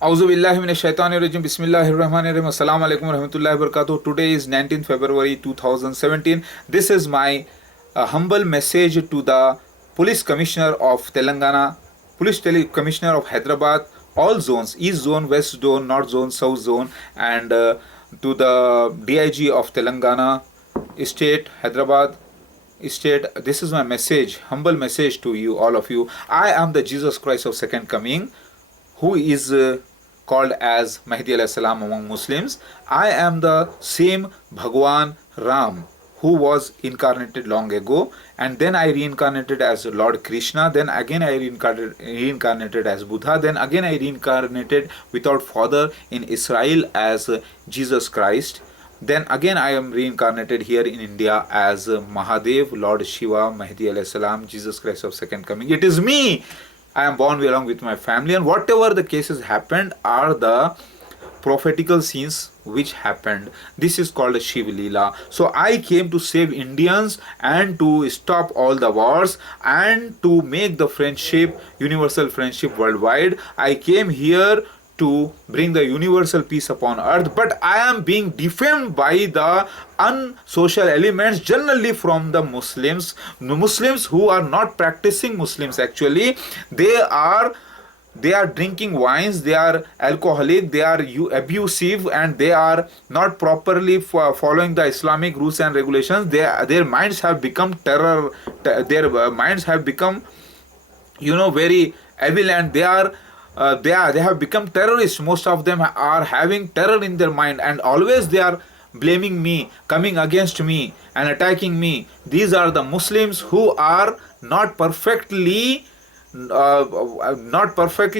Auzubillahiminashaitanirajim. Bismillahirrahmanirrahim. Assalamu alaikum warahmatullahi wabarakatuh. Today is 19th February 2017. This is my humble message to the Police Commissioner of Telangana, Commissioner of Hyderabad, all zones, East Zone, West Zone, North Zone, South Zone, and to the DIG of Telangana State, Hyderabad State. This is my message, humble message to you, all of you. I am the Jesus Christ of Second Coming, who is called as Mahdi alayhi salam among Muslims. I am the same Bhagwan Ram who was incarnated long ago, and then I reincarnated as Lord Krishna, then again I reincarnated as Buddha, then again I reincarnated without father in Israel as Jesus Christ. Then again I am reincarnated here in India as Mahadev, Lord Shiva, Mahdi alayhi salam, Jesus Christ of Second Coming. It is me. I am born along with my family, and whatever the cases happened are the prophetical scenes which happened. This is called a Shiv Leela. So I came to save Indians and to stop all the wars and to make the friendship, universal friendship worldwide. I came here to bring the universal peace upon earth, but I am being defamed by the unsocial elements, generally from the Muslims who are not practicing Muslims. Actually, they are drinking wines, they are alcoholic, they are abusive, and they are not properly following the Islamic rules and regulations. Their minds have become terror. Their minds have become, very evil, and they have become terrorists. Most of them are having terror in their mind, and always they are blaming me, coming against me and attacking me. These are the Muslims who are not perfectly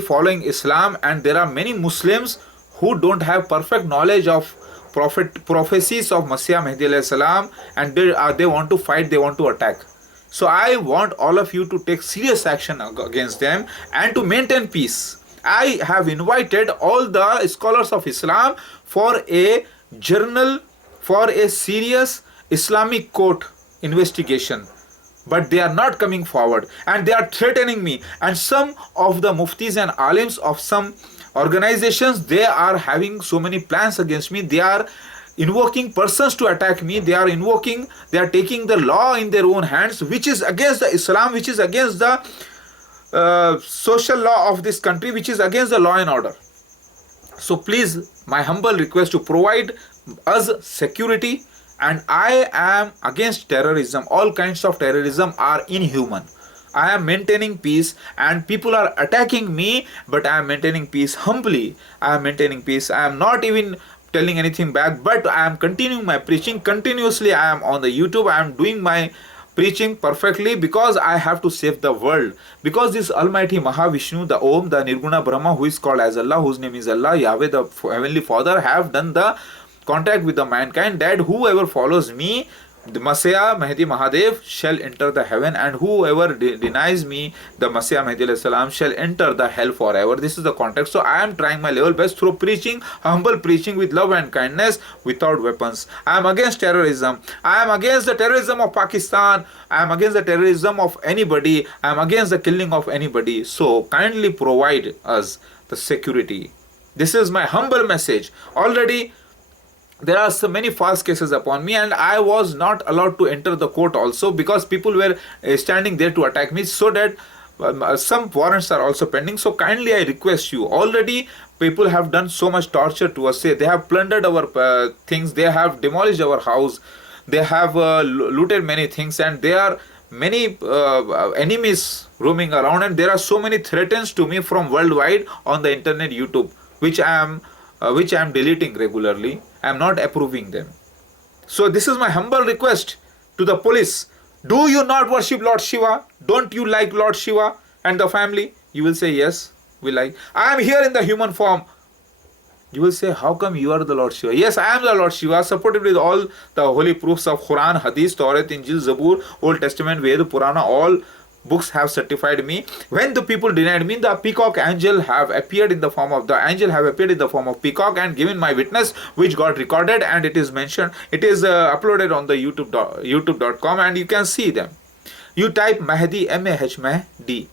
following Islam, and there are many Muslims who don't have perfect knowledge of prophecies of Messiah Mahdi alayhi salam, and they want to fight, they want to attack. So I want all of you to take serious action against them and to maintain peace. I have invited all the scholars of Islam for a journal, for a serious Islamic court investigation. But they are not coming forward, and they are threatening me. And some of the muftis and alims of some organizations, they are having so many plans against me. They are invoking persons to attack me. They are taking the law in their own hands, which is against the Islam, which is against the social law of this country, which is against the law and order. So please, my humble request to provide us security. And I am against terrorism. All kinds of terrorism are inhuman. I am maintaining peace, and people are attacking me, but I am maintaining peace humbly. I am maintaining peace. I am not even telling anything back, but I am continuing my preaching continuously. I am on the YouTube. I am doing my preaching perfectly because I have to save the world. Because this Almighty Mahavishnu, the Om, the Nirguna Brahma, who is called as Allah, whose name is Allah, Yahweh, the Heavenly Father, have done the contact with the mankind that whoever follows me, the Messiah Mahdi Mahadev, shall enter the heaven, and whoever denies me, the Messiah Mahdi alayhi salam, shall enter the hell forever. This is the context. So I am trying my level best through preaching, humble preaching with love and kindness, without weapons. I am against terrorism. I am against the terrorism of Pakistan. I am against the terrorism of anybody. I am against the killing of anybody. So kindly provide us the security. This is my humble message. Already there are so many false cases upon me, and I was not allowed to enter the court also because people were standing there to attack me, so that some warrants are also pending. So kindly I request you, already people have done so much torture to us. They have plundered our things, they have demolished our house, they have looted many things, and there are many enemies roaming around, and there are so many threats to me from worldwide on the internet, YouTube, which I am deleting regularly. I am not approving them. So this is my humble request to the police. Do you not worship Lord Shiva? Don't you like Lord Shiva and the family? You will say, yes, we like. I am here in the human form. You will say, how come you are the Lord Shiva? Yes, I am the Lord Shiva, supported with all the holy proofs of Quran, Hadith, Torah, Injil, Zabur, Old Testament, Veda, Purana. All books have certified me. When the people denied me, the peacock angel have appeared in the form of peacock and given my witness, which got recorded, and it is mentioned. It is uploaded on the youtube.com, and you can see them. You type Mahdi, Mahdi,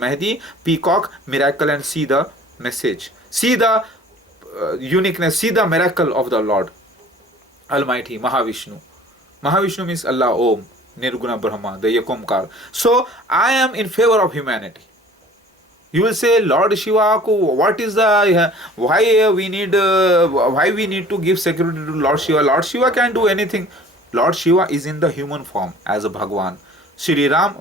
Mahdi, peacock, miracle, and see the message. See the uniqueness, see the miracle of the Lord Almighty, Mahavishnu. Mahavishnu means Allah, Om, Nirguna Brahma, the Yakomkar. So I am in favor of humanity. You will say, Lord Shiva, what is the why we need to give security to Lord Shiva? Lord Shiva can do anything. Lord Shiva is in the human form as a Bhagwan. Shri Ram,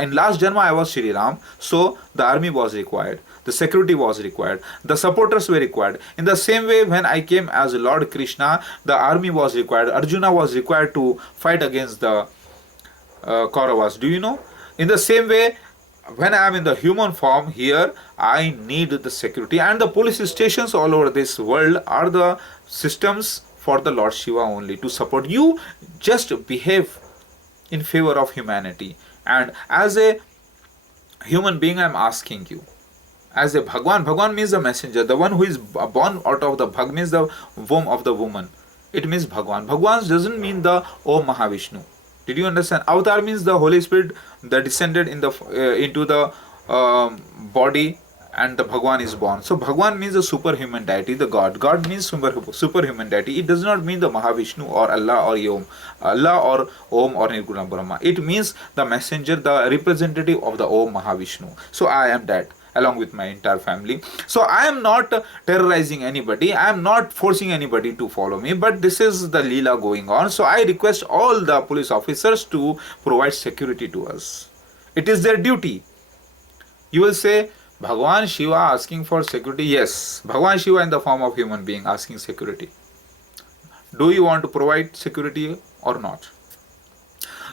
in last Janma I was Shri Ram, so the army was required, the security was required, the supporters were required. In the same way, when I came as Lord Krishna, the army was required, Arjuna was required to fight against the Kauravas. Do you know? In the same way, when I am in the human form here, I need the security, and the police stations all over this world are the systems for the Lord Shiva only to support you. Just behave in favor of humanity. And as a human being, I am asking you, as a Bhagwan means the messenger, the one who is born out of the Bhag means the womb of the woman. It means Bhagwan. Bhagwan doesn't mean the Om Mahavishnu. Did you understand? Avatar means the Holy Spirit that descended in the into the body, and the Bhagwan is born. So Bhagwan means the superhuman deity, the God. God means superhuman deity. It does not mean the Mahavishnu or Allah or Om, Allah or Om or Nirguna Brahma. It means the messenger, the representative of the Om Mahavishnu. So I am that, along with my entire family. So I am not terrorizing anybody, I am not forcing anybody to follow me, but this is the Leela going on. So I request all the police officers to provide security to us. It is their duty. You will say, Bhagwan Shiva asking for security. Yes, Bhagwan Shiva in the form of human being asking security. Do you want to provide security or not?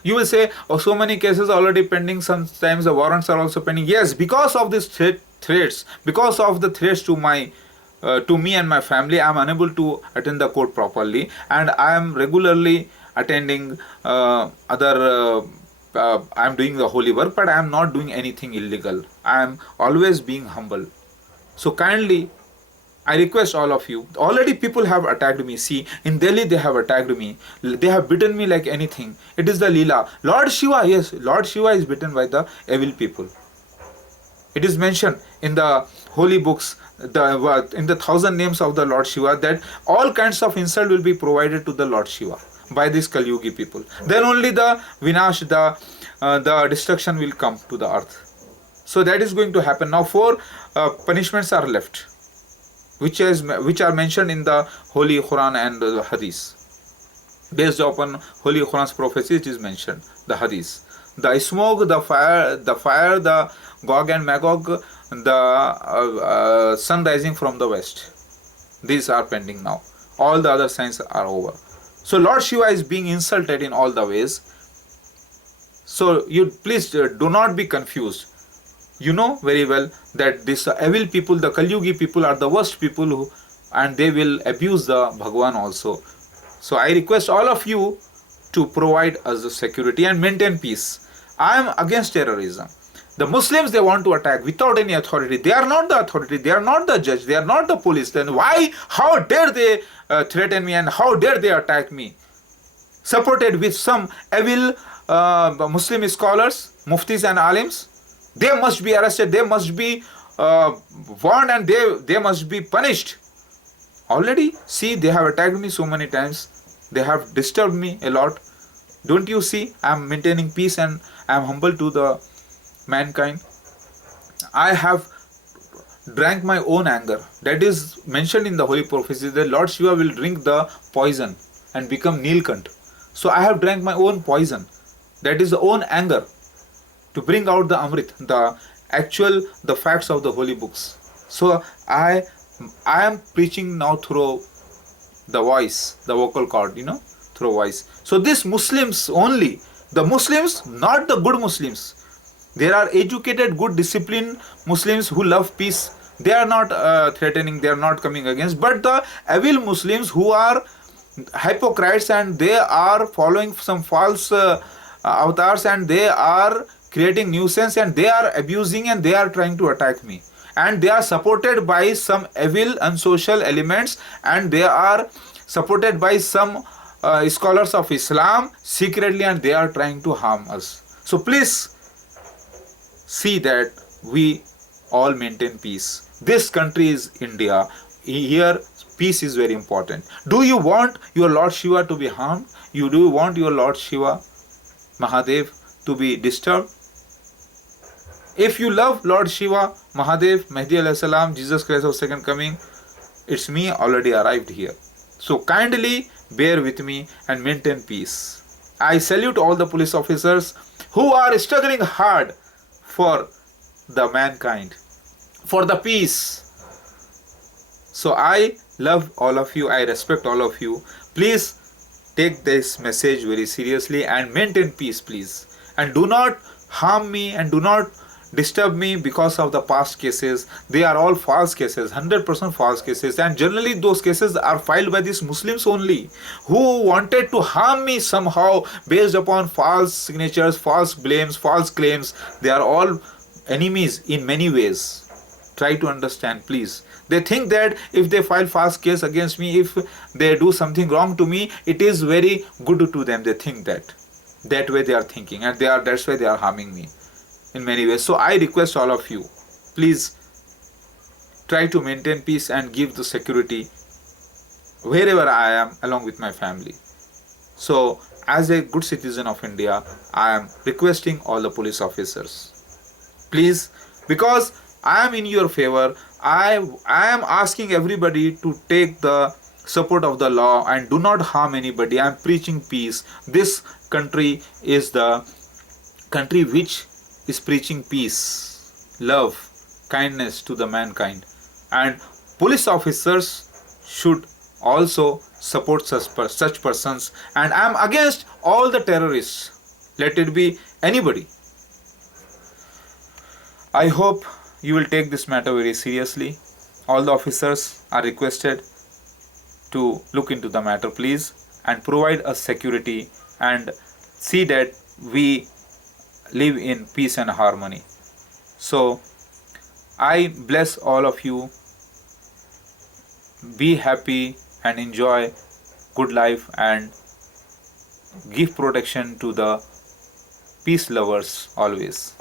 You will say, oh, so many cases already pending, sometimes the warrants are also pending. Yes, because of these threats, because of the threats to me and my family, I am unable to attend the court properly, and I am regularly attending I am doing the holy work, but I am not doing anything illegal. I am always being humble. So kindly, I request all of you. Already people have attacked me. See, in Delhi they have attacked me. They have beaten me like anything. It is the Leela. Lord Shiva, yes, Lord Shiva is beaten by the evil people. It is mentioned in the holy books, in the 1,000 names of the Lord Shiva, that all kinds of insult will be provided to the Lord Shiva by these Kalyugi people. Then only the Vinash, the destruction will come to the earth. So that is going to happen. Now 4 punishments are left, which are mentioned in the Holy Quran and the Hadith. Based upon Holy Quran's prophecy, it is mentioned, the Hadith. The smoke, the fire, the Gog and Magog, the sun rising from the west. These are pending now. All the other signs are over. So Lord Shiva is being insulted in all the ways. So you please do not be confused. You know very well that these evil people, the Kalyugi people, are the worst people and they will abuse the Bhagwan also. So I request all of you to provide us the security and maintain peace. I am against terrorism. The Muslims, they want to attack without any authority. They are not the authority. They are not the judge. They are not the police. Then how dare they threaten me, and how dare they attack me? Supported with some evil Muslim scholars, muftis and alims. They must be arrested. They must be warned, and they must be punished. Already, see, they have attacked me so many times. They have disturbed me a lot. Don't you see? I am maintaining peace and I am humble to the mankind. I have drank my own anger. That is mentioned in the holy prophecy that Lord Shiva will drink the poison and become Nilkant. So I have drank my own poison. That is the own anger to bring out the Amrit, the facts of the holy books. So I am preaching now through the voice, the vocal cord, through voice. So these Muslims only, the Muslims, not the good Muslims. There are educated, good, disciplined Muslims who love peace. They are not threatening, they are not coming against. But the evil Muslims who are hypocrites and they are following some false avatars and they are creating nuisance and they are abusing and they are trying to attack me. And they are supported by some evil unsocial elements and they are supported by some scholars of Islam secretly and they are trying to harm us. So please see that we all maintain peace. This country is India. Here peace is very important. Do you want your Lord Shiva to be harmed? Do you want your Lord Shiva, Mahadev, to be disturbed? If you love Lord Shiva, Mahadev, Mahdi alayhi salam, Jesus Christ of second coming, it's me already arrived here. So kindly bear with me and maintain peace. I salute all the police officers who are struggling hard for the mankind, for the peace. So I love all of you, I respect all of you. Please take this message very seriously and maintain peace, please. And do not harm me and do not disturb me because of the past cases. They are all false cases, 100% false cases, and generally those cases are filed by these Muslims only, who wanted to harm me somehow based upon false signatures, false blames, false claims. They are all enemies in many ways. Try to understand, please. They think that if they file false case against me, if they do something wrong to me, it is very good to them. They think that way they are thinking, and that's why they are harming me in many ways. So I request all of you, please try to maintain peace and give the security wherever I am along with my family. So as a good citizen of India, I am requesting all the police officers, please, because I am in your favor. I am asking everybody to take the support of the law and do not harm anybody. I am preaching peace. This country is the country which is preaching peace, love, kindness to the mankind, and police officers should also support such persons. And I am against all the terrorists, let it be anybody. I hope you will take this matter very seriously. All the officers are requested to look into the matter, please, and provide us security and see that we live in peace and harmony. So I bless all of you. Be happy and enjoy good life and give protection to the peace lovers always.